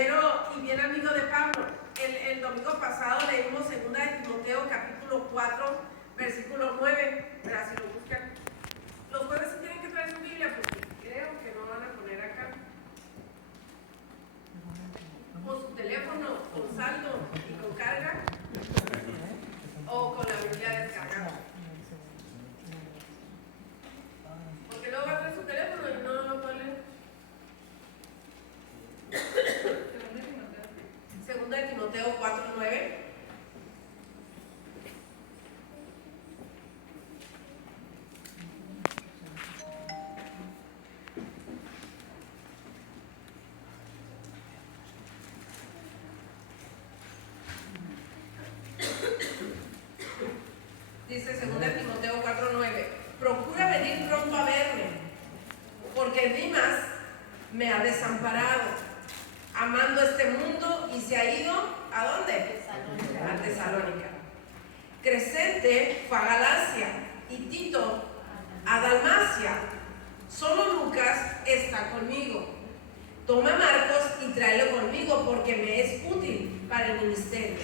compañero y bien amigo de Pablo. El domingo pasado leímos 2 de Timoteo capítulo 4, versículo 9, pero si lo buscan. Los jueves sí tienen que traer su Biblia porque creo que no van a poner acá. Con su teléfono, con saldo y con carga, o con la Biblia descargada. Porque luego va a traer su teléfono y no lo puede leer. 2 de Timoteo 4, 9. Dice 2 de Timoteo 4, 9. Procura venir pronto a verme, porque Dimas me ha desamparado, amando este mundo, y se ha ido ¿a dónde? A Tesalónica. Crescente fue a Galacia y Tito a Dalmacia. Solo Lucas está conmigo. Toma a Marcos y tráelo conmigo, porque me es útil para el ministerio.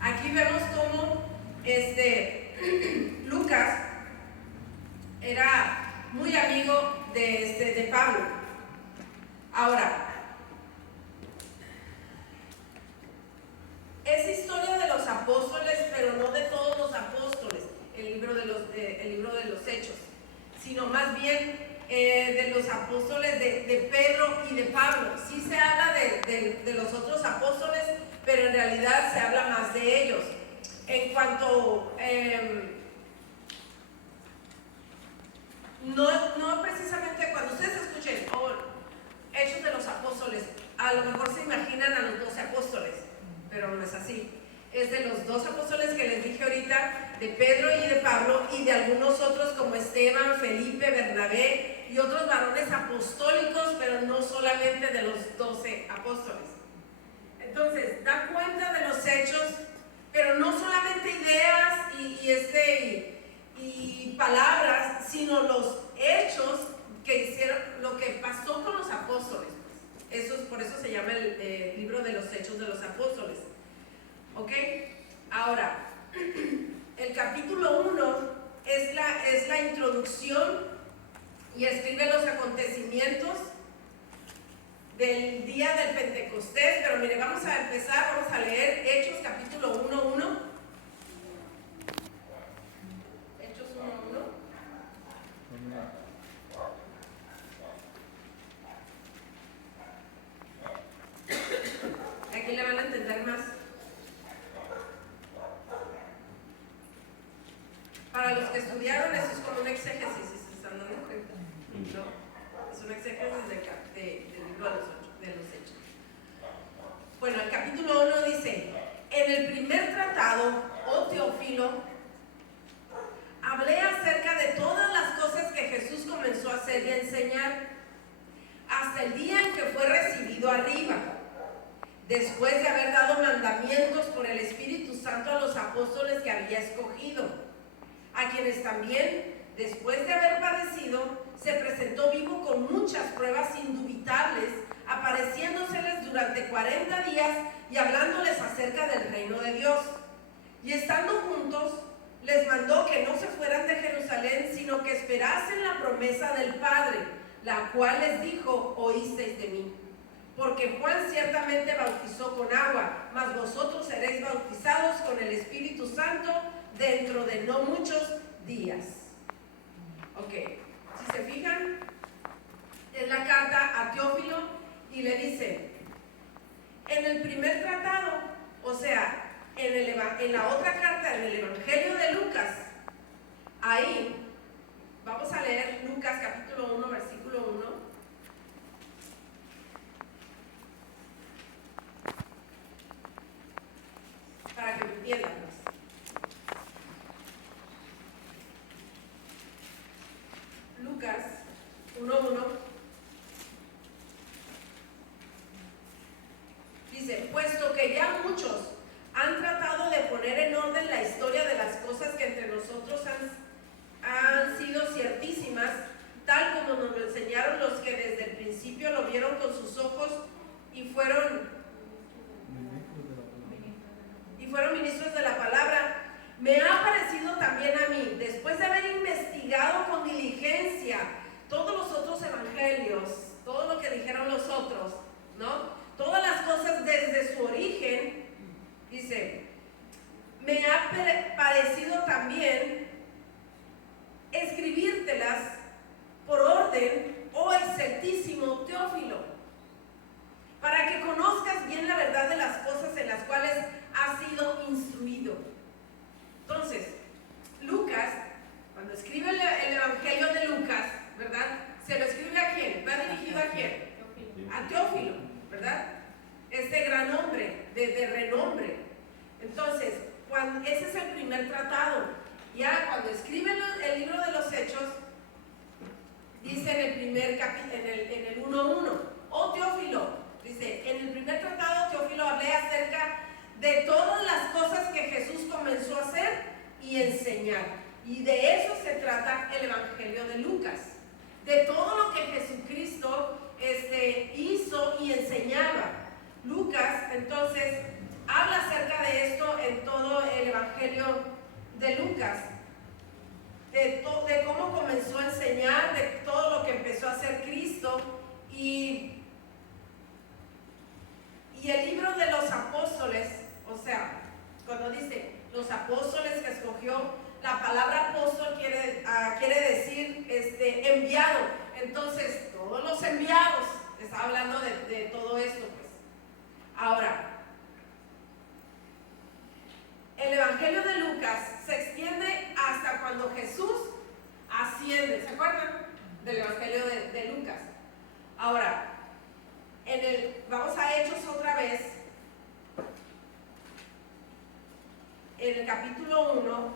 Aquí vemos cómo Lucas era muy amigo de Pablo. Ahora, es historia de los apóstoles, pero no de todos los apóstoles, el libro de los Hechos, sino más bien de los apóstoles de Pedro y de Pablo. Sí se habla de los otros apóstoles, pero en realidad se habla más de ellos. En cuanto no precisamente cuando ustedes escuchen Hechos de los Apóstoles, a lo mejor se imaginan a los 12 apóstoles, pero no es así. Es de los 2 apóstoles que les dije ahorita, de Pedro y de Pablo, y de algunos otros como Esteban, Felipe, Bernabé y otros varones apostólicos, pero no solamente de los 12 apóstoles. Entonces, da cuenta de los hechos, pero no solamente ideas y palabras, sino los hechos que hicieron, lo que pasó con los apóstoles. Por eso se llama el libro de los Hechos de los Apóstoles. ¿Ok? Ahora, el capítulo 1 es la introducción y escribe los acontecimientos del día del Pentecostés. Pero mire, vamos a leer Hechos capítulo 1:1. Hechos 1:1. Aquí le van a entender más. Para los que estudiaron, eso es como un exégesis, si se están dando cuenta. ¿No? Es un exégesis del libro de los Hechos. Bueno, el capítulo 1 dice: en el primer tratado, oh Teófilo, hablé acerca de todas las cosas que Jesús comenzó a hacer y a enseñar, hasta el día en que fue recibido arriba, después de haber dado mandamientos por el Espíritu Santo a los apóstoles que había escogido, a quienes también, después de haber padecido, se presentó vivo con muchas pruebas indubitables, apareciéndoseles durante 40 días y hablándoles acerca del reino de Dios. Y estando juntos, les mandó que no se fueran de Jerusalén, sino que esperasen la promesa del Padre, la cual les dijo: oísteis de mí. Porque Juan ciertamente bautizó con agua, mas vosotros seréis bautizados con el Espíritu Santo dentro de no muchos días. Ok, si se fijan, es la carta a Teófilo y le dice: en el primer tratado, o sea, en la otra carta, en el Evangelio de Lucas, ahí vamos a leer Lucas capítulo 1, versículo 1. Para que me entiendan. Lucas 1:1 dice: puesto que ya muchos han tratado de poner en orden la historia de las cosas que entre nosotros han sido ciertísimas, tal como nos lo enseñaron los que desde el principio lo vieron con sus ojos y fueron me ha parecido también a mí, después de haber investigado con diligencia todos los otros evangelios, todo lo que dijeron los otros, ¿no? Todas las cosas desde su origen, dice, me ha parecido también escribírtelas por orden, oh excelentísimo Teófilo, para que conozcas bien la verdad de las cosas en las cuales has sido instruido. Entonces, Lucas, cuando escribe el Evangelio de Lucas, ¿verdad? ¿Se lo escribe a quién? ¿Va dirigido a quién? A Teófilo, ¿verdad? Este gran hombre, de renombre. Entonces, ese es el primer tratado. Ya cuando escribe el libro de los Hechos, dice en el primer capítulo, en el 1:1, oh Teófilo, dice, en el primer tratado Teófilo hablé acerca de todas las cosas que Jesús comenzó a hacer y enseñar. Y de eso se trata el Evangelio de Lucas, de todo lo que Jesucristo hizo y enseñaba. Lucas, entonces, habla acerca de esto en todo el Evangelio de Lucas, de cómo comenzó a enseñar, de todo lo que empezó a hacer Cristo. Y el libro de los apóstoles, o sea, cuando dice los apóstoles que escogió, la palabra apóstol quiere decir enviado. Entonces, todos los enviados, está hablando de todo esto, pues. Ahora, el Evangelio de Lucas se extiende hasta cuando Jesús asciende. ¿Se acuerdan del Evangelio de Lucas? Ahora, vamos a Hechos otra vez. En el capítulo 1,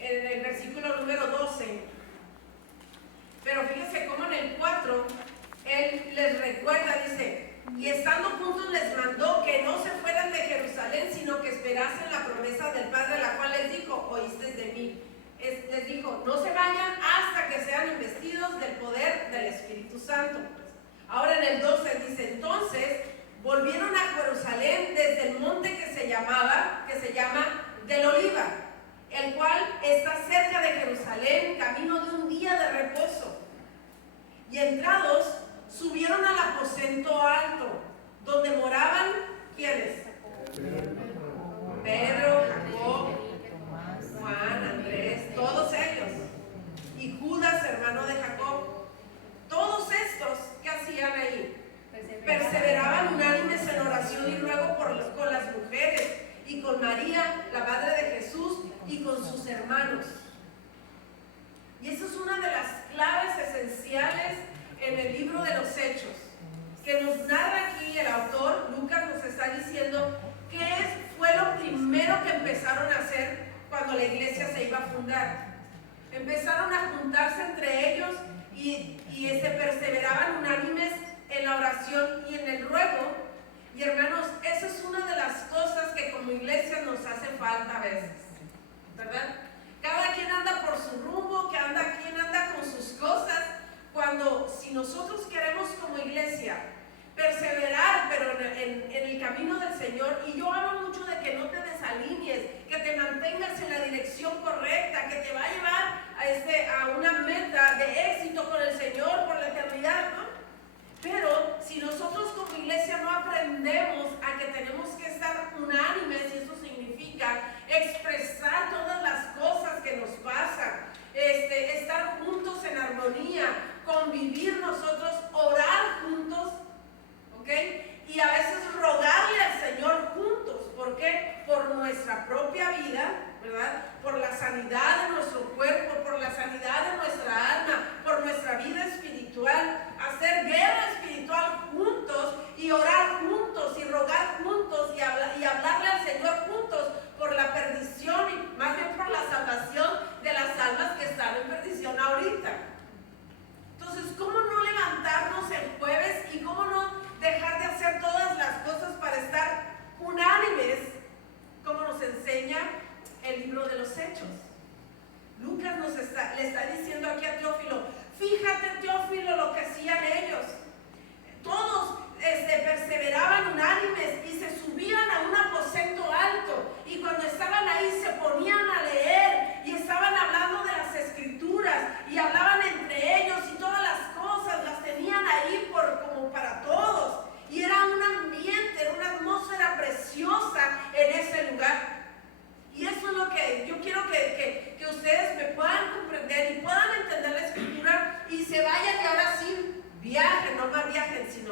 en el versículo número 12. Pero fíjense cómo en el 4 él les recuerda, dice, y estando juntos les mandó que no se fueran de Jerusalén, sino que esperasen la promesa del Padre, la cual les dijo, oísteis de mí. Les dijo, no se vayan hasta que sean investidos del poder del Espíritu Santo. Ahora en el 12 dice, entonces volvieron a Jerusalén desde el monte que se llama del Oliva, el cual está cerca de Jerusalén, camino de un día de reposo. Y entrados, subieron al aposento alto, donde moraban, ¿quiénes? Pedro, Jacob, Juan, Andrés, todos ellos. Y Judas, hermano de Jacob. Todos estos, ¿qué hacían ahí? Perseveraban unánimes en oración y ruego con las mujeres y con María, la madre de Jesús, y con sus hermanos. Y eso es una de las claves esenciales en el libro de los Hechos, que nos narra aquí el autor. Lucas nos está diciendo qué fue lo primero que empezaron a hacer cuando la iglesia se iba a fundar. Empezaron a juntarse entre ellos y perseveraban unánimes en la oración y en el ruego. Y hermanos, esa es una de las cosas que como iglesia nos hace falta a veces, ¿verdad? Cada quien anda por su rumbo, quien anda con sus cosas, cuando si nosotros queremos como iglesia perseverar, pero en el camino del Señor, y yo hablo mucho de que no te desalinees, que te mantengas en la dirección correcta, que te va a llevar a una meta de éxito con el Señor por la eternidad, ¿no? Pero si nosotros como iglesia no aprendemos a que tenemos que estar unánimes, y eso significa expresar todas las cosas que nos pasan,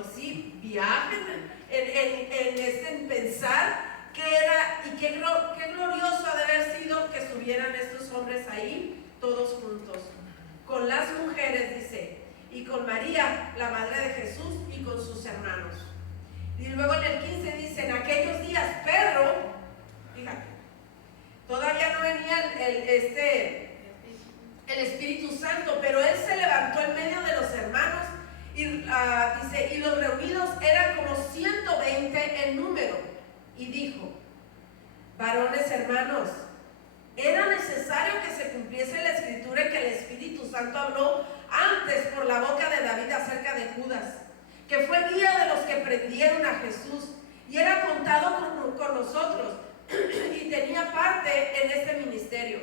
sino sí viajen en pensar qué era y qué glorioso ha de haber sido que estuvieran estos hombres ahí todos juntos, con las mujeres, dice, y con María, la madre de Jesús, y con sus hermanos. Y luego en el 15 dice, en aquellos días Pedro, fíjate, todavía no venía el Espíritu Santo, pero él se levantó en medio de los hermanos y dice, y los reunidos eran como 120 en número, y dijo, varones hermanos, era necesario que se cumpliese la escritura en que el Espíritu Santo habló antes por la boca de David acerca de Judas, que fue guía de los que prendieron a Jesús y era contado con nosotros y tenía parte en este ministerio.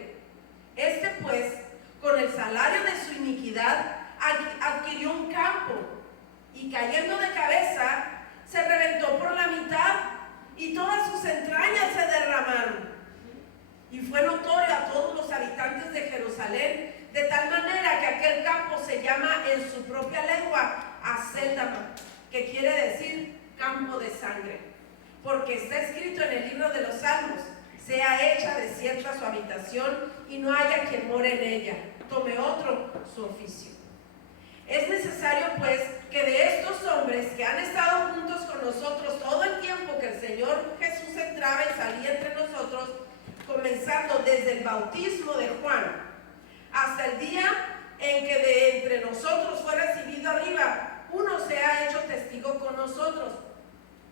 Este pues, con el salario de su iniquidad, adquirió un campo y cayendo de cabeza, se reventó por la mitad y todas sus entrañas se derramaron. Y fue notorio a todos los habitantes de Jerusalén, de tal manera que aquel campo se llama en su propia lengua Acéldama, que quiere decir campo de sangre, porque está escrito en el libro de los Salmos, sea hecha desierta su habitación y no haya quien more en ella, tome otro su oficio. Es necesario pues que de estos hombres que han estado juntos con nosotros todo el tiempo que el Señor Jesús entraba y salía entre nosotros, comenzando desde el bautismo de Juan hasta el día en que de entre nosotros fue recibido arriba, uno se ha hecho testigo con nosotros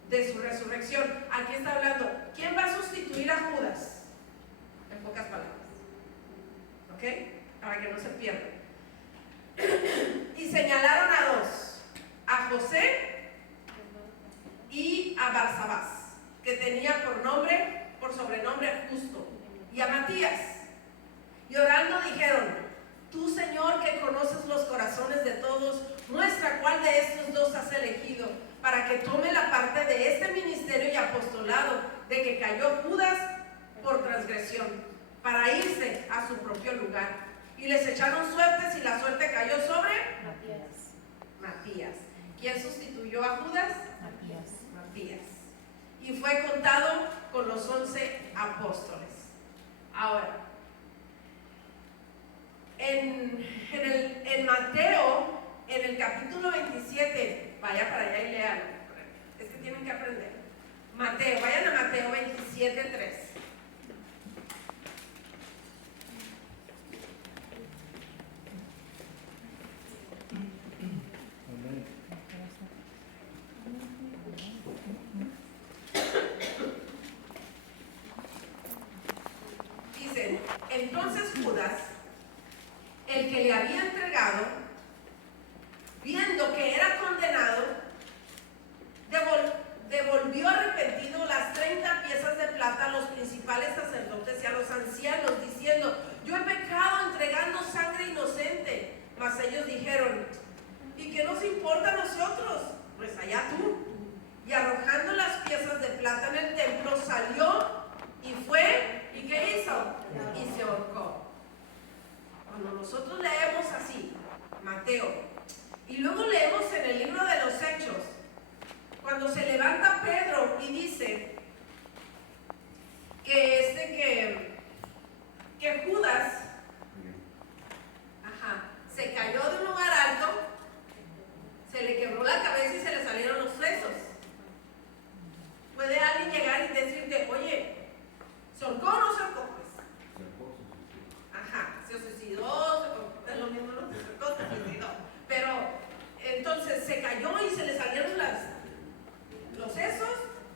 de su resurrección. Aquí está hablando, ¿quién va a sustituir a Judas? En pocas palabras, ¿ok? Para que no se pierda. Y señalaron a dos, a José y a Barsabás, que tenía por sobrenombre Justo, y a Matías. Y orando dijeron, tú Señor que conoces los corazones de todos, muestra cuál de estos dos has elegido, para que tome la parte de este ministerio y apostolado, de que cayó Judas por transgresión, para irse a su propio lugar. Y les echaron suertes y la suerte cayó sobre Matías. ¿Quién sustituyó a Judas? Matías. Y fue contado con los 11 apóstoles. Ahora, en Mateo, en el capítulo 27, vaya para allá y lean, es que tienen que aprender. Mateo, vayan a Mateo 27:3. Dicen, entonces Judas, el que le había entregado, viendo que era condenado, devolvió arrepentido las 30 piezas de plata a los principales sacerdotes y a los ancianos, diciendo, yo he pecado entregando sangre inocente. Mas ellos dijeron, ¿y qué nos importa a nosotros? Pues allá tú. Y arrojando las piezas de plata en el templo, salió y fue, ¿y qué hizo? Y se ahorcó. Cuando nosotros leemos así, Mateo, y luego leemos en el libro de los Hechos, cuando se levanta Pedro y dice que Judas se cayó de un lugar alto, se le quebró la cabeza y se le salieron los sesos. ¿Puede alguien llegar y decirte, oye, ¿se ahorcó o no se ahorcó? Se suicidó, es lo mismo, ¿no? Se suicidó. Pero entonces, ¿se cayó y se le salieron los sesos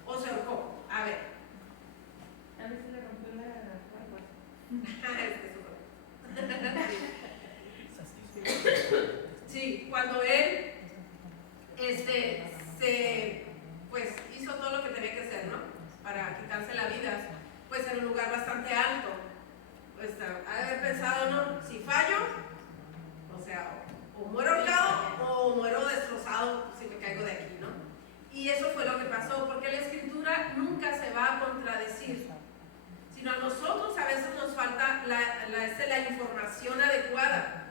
o se ahorcó? A ver. A ver si le rompió la Sí, cuando él pues hizo todo lo que tenía que hacer, ¿no? Para quitarse la vida, pues en un lugar bastante alto. Pues ha de haber pensado, ¿no? Si fallo, o sea, o muero ahorcado o muero destrozado si me caigo de aquí, ¿no? Y eso fue lo que pasó, porque la escritura nunca se va a contradecir, sino a nosotros a veces nos falta la información adecuada.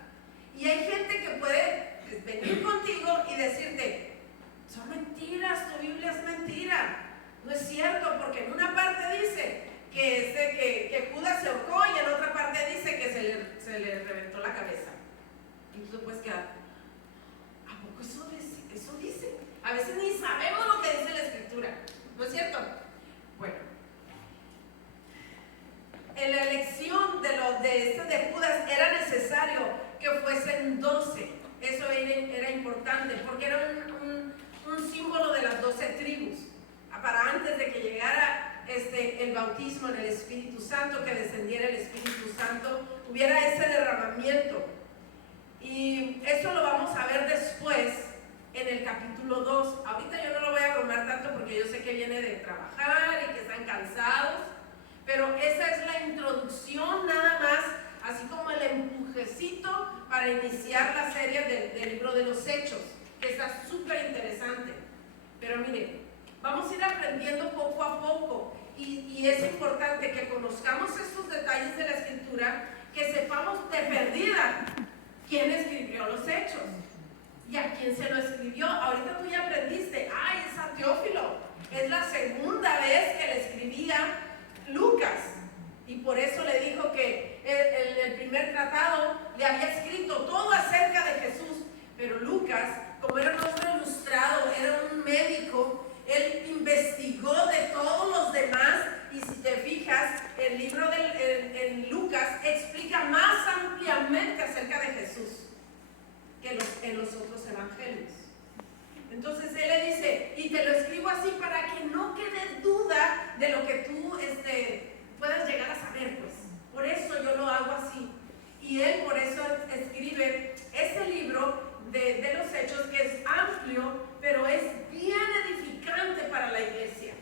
Y hay gente que puede venir contigo y decirte, son mentiras, tu Biblia es mentira. No es cierto, porque en una parte dice que Judas se ahorcó y en otra parte dice que se le reventó la cabeza. Y tú te puedes quedar, ¿a poco eso dice? A veces ni sabemos lo que dice la Escritura, ¿no es cierto? Bueno, en la elección de Judas era necesario que fuesen 12. Eso era importante porque era un símbolo de las 12 tribus. Para antes de que llegara el bautismo en el Espíritu Santo, que descendiera el Espíritu Santo, hubiera ese derramamiento. Y eso lo vamos a ver después en el capítulo 2. Ahorita yo no lo voy a abrumar tanto porque yo sé que viene de trabajar y que están cansados, pero esa es la introducción nada más, así como el empujecito para iniciar la serie del libro de los Hechos, que está súper interesante. Pero mire, vamos a ir aprendiendo poco a poco y es importante que conozcamos estos detalles de la Escritura, que sepamos de perdida quién escribió los Hechos y a quién se lo escribió. Ahorita tú ya aprendiste, es a Teófilo, es la segunda vez que le escribía Lucas, y por eso le dijo que el primer tratado le había escrito todo acerca de Jesús, pero Lucas, como era un hombre ilustrado, era un médico, él investigó de todos los demás, y si te fijas, el libro en Lucas explica más ampliamente acerca de Jesús que en los otros evangelios. Entonces él le dice, y te lo escribo así para que no quede duda de lo que tú puedas llegar a saber, pues. Por eso yo lo hago así. Y él por eso escribe este libro de los Hechos, que es amplio, pero es bien edificante para la iglesia.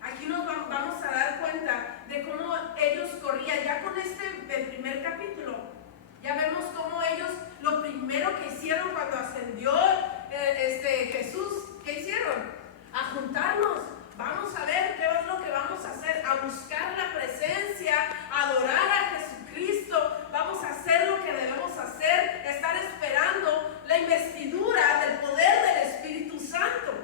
Aquí nos vamos a dar cuenta de cómo ellos corrían. Ya con el primer capítulo, ya vemos cómo ellos, lo primero que hicieron cuando ascendió Jesús, ¿qué hicieron? A juntarnos. Vamos a ver qué es lo que vamos a hacer, a buscar la presencia, a adorar a Jesucristo. Vamos a hacer lo que debemos hacer, estar esperando la investidura del poder del Espíritu Santo.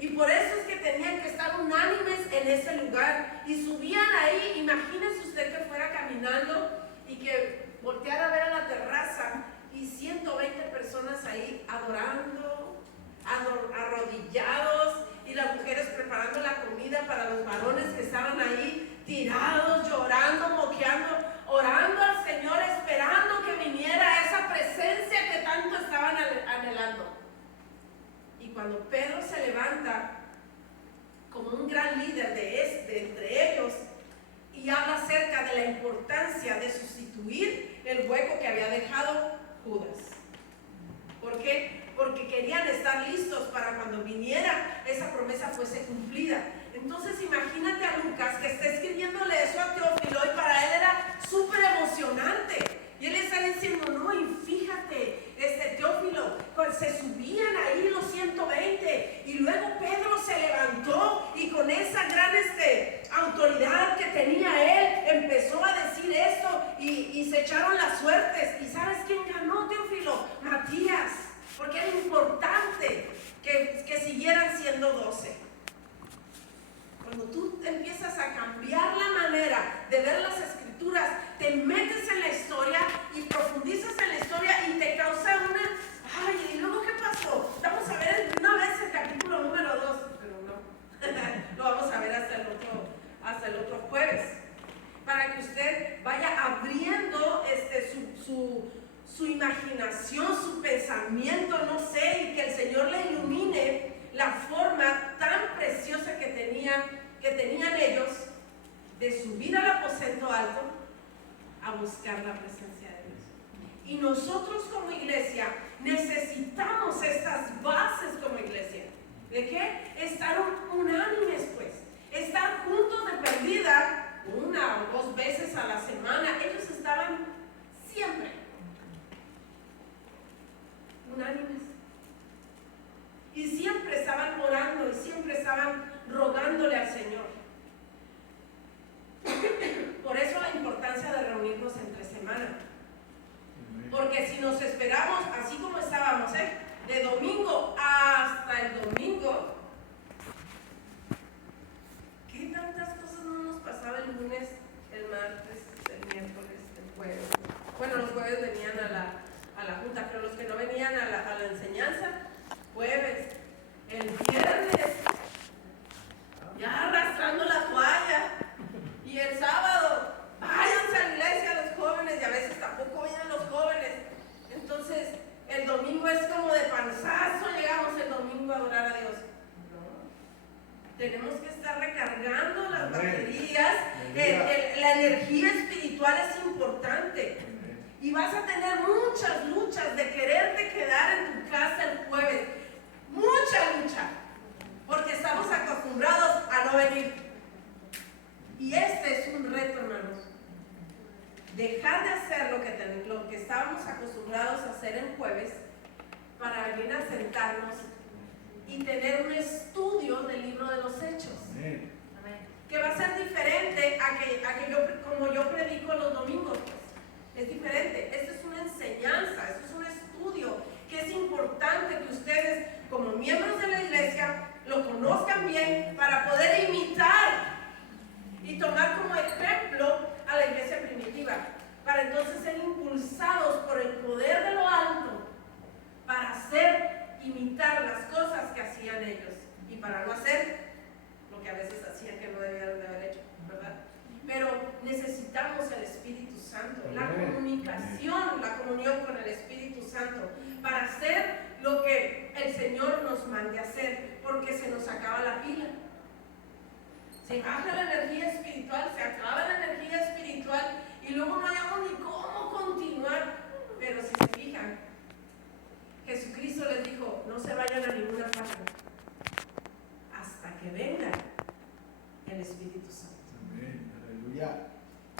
Y por eso es que tenían que estar unánimes en ese lugar. Y subían ahí, imagínese usted que fuera caminando y que volteara a ver a la terraza y 120 personas ahí adorando, arrodillados, y las mujeres preparando la comida para los varones que estaban ahí tirados, llorando, moqueando, orando al Señor, esperando que viniera esa presencia que tanto estaban anhelando. Y cuando Pedro se levanta como un gran líder de entre ellos y habla acerca de la importancia de sustituir el hueco que había dejado Judas. ¿Por qué? Porque querían estar listos para cuando viniera esa promesa fuese cumplida. Entonces imagínate a Lucas que está escribiéndole eso a Teófilo, y para él era súper emocionante. Y él está diciendo, no, y fíjate, Teófilo, pues se subían ahí los 120, y luego Pedro se levantó y con esa gran autoridad que tenía él, empezó a decir esto, y se echaron las suertes. ¿Y sabes quién ganó, Teófilo? Matías, porque era importante que siguieran siendo 12. Cuando tú empiezas a cambiar la manera de ver las Escrituras, te metes en la historia y profundizas en la historia y te causa ¿y luego qué pasó? Vamos a ver una vez el capítulo número 2, pero no, lo vamos a ver hasta el otro jueves, para que usted vaya abriendo su imaginación, su pensamiento, no sé, y que el Señor le ilumine la forma tan preciosa que tenían ellos de subir al aposento alto a buscar la presencia de Dios. Y nosotros como iglesia necesitamos estas bases como iglesia. ¿De qué? Estar unánimes, pues. Estar juntos de perdida 1 o 2 veces a la semana. Ellos estaban siempre unánimes. Y siempre estaban orando y siempre estaban rogándole al Señor. Por eso la importancia de reunirnos entre semana. Porque si nos esperamos así como estábamos, de domingo hasta el domingo, jueves venían a la junta, pero los que no venían a la enseñanza, jueves, el viernes, ya arrastrando la toalla, y el sábado, váyanse a la iglesia los jóvenes, y a veces tampoco vienen los jóvenes. Entonces, el domingo es como de panzazo, llegamos el domingo a adorar a Dios. No, tenemos que estar recargando las baterías, la energía espiritual es importante. Y vas a tener muchas luchas de quererte quedar en tu casa el jueves. Mucha lucha. Porque estamos acostumbrados a no venir. Y este es un reto, hermanos. Dejar de hacer lo que estábamos acostumbrados a hacer en jueves para venir a sentarnos y tener un estudio del libro de los Hechos. Amén. Que va a ser diferente a que yo, como yo predico los domingos. Es diferente, esto es una enseñanza, esto es un estudio que es importante que ustedes como miembros de la iglesia lo conozcan bien para poder imitar y tomar como ejemplo a la iglesia primitiva, para entonces ser impulsados por el poder de lo alto para imitar las cosas que hacían ellos y para no hacer lo que a veces hacían que no debían de haber hecho, ¿verdad? Pero necesitamos el Espíritu Santo, la comunicación, la comunión con el Espíritu Santo para hacer lo que el Señor nos mande hacer, porque se nos acaba la pila. Se baja la energía espiritual, se acaba la energía espiritual y luego no hayamos ni cómo continuar. Pero si se fijan, Jesucristo les dijo, no se vayan a ninguna parte hasta que venga el Espíritu Santo.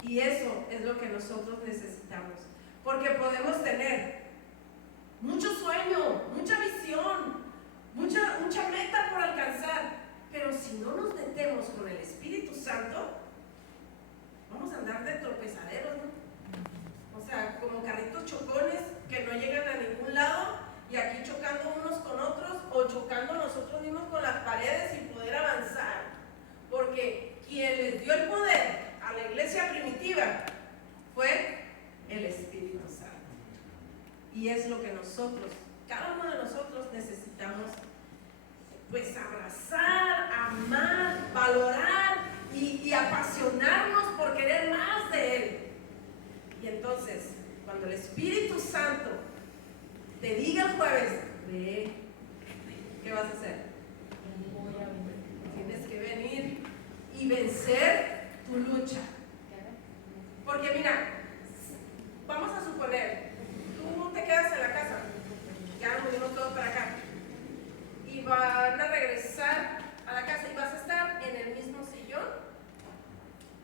Y eso es lo que nosotros necesitamos, porque podemos tener mucho sueño, mucha visión, mucha meta por alcanzar, pero si no nos metemos con el Espíritu Santo, vamos a andar de tropezaderos, ¿no? O sea, como carritos chocones que no llegan a ningún lado y aquí chocando unos con otros o chocando nosotros mismos con las paredes sin poder avanzar, porque quien les dio el poder a la iglesia primitiva fue el Espíritu Santo. Y es lo que nosotros, cada uno de nosotros necesitamos, pues abrazar, amar, valorar y apasionarnos por querer más de Él. Y entonces, cuando el Espíritu Santo te diga el jueves, ve, ¿qué vas a hacer? Tienes que venir y vencer tu lucha. Porque mira, vamos a suponer, tú te quedas en la casa, ya nos venimos todos para acá, y van a regresar a la casa y vas a estar en el mismo sillón,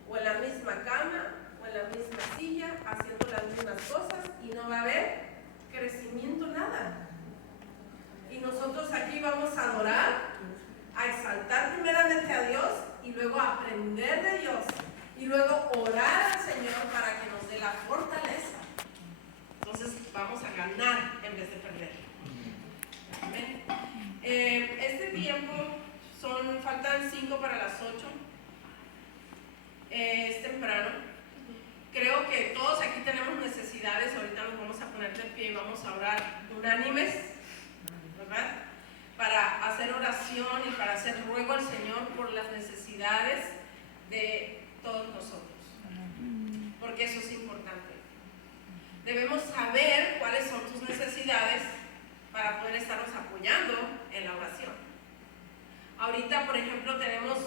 o en la misma cama, o en la misma silla, haciendo las mismas cosas, y no va a haber crecimiento, nada. Y nosotros aquí vamos a adorar, a exaltar primeramente a Dios, y luego aprender de Dios, y luego orar al Señor para que nos dé la fortaleza. Entonces vamos a ganar en vez de perder. Amén. Este tiempo faltan 5 para las 8. Es temprano. Creo que todos aquí tenemos necesidades. Ahorita nos vamos a poner de pie y vamos a orar unánimes, ¿verdad? Para hacer oración y para hacer ruego al Señor por las necesidades de todos nosotros, porque eso es importante. Debemos saber cuáles son tus necesidades para poder estarnos apoyando en la oración. Ahorita, por ejemplo, tenemos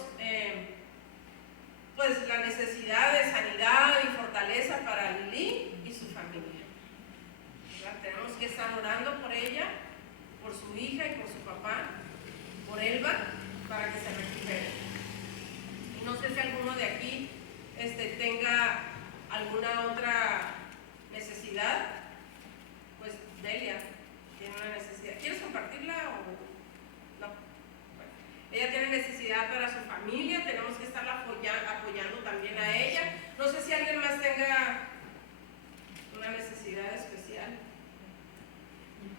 pues la necesidad de sanidad y fortaleza para Lili y su familia, ¿verdad? Tenemos que estar orando por ella, por su hija y por su papá, por Elba, para que se recupere. Y no sé si alguno de aquí tenga alguna otra necesidad. Pues Delia tiene una necesidad. ¿Quieres compartirla o no? Bueno, ella tiene necesidad para su familia, tenemos que estarla apoyando también a ella. No sé si alguien más tenga una necesidad especial.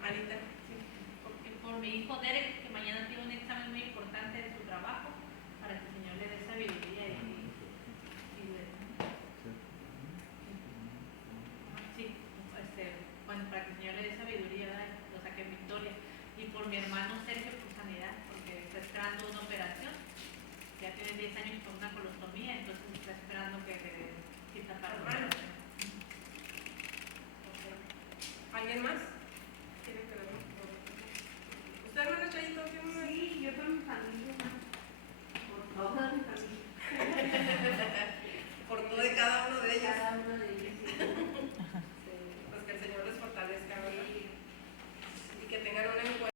Anita. Por mi hijo Derek, que mañana tiene un examen muy importante de su trabajo, para que el Señor le dé sabiduría sí, 10 años con una colostomía, entonces está esperando que le quita para Hermano. ¿Alguien más?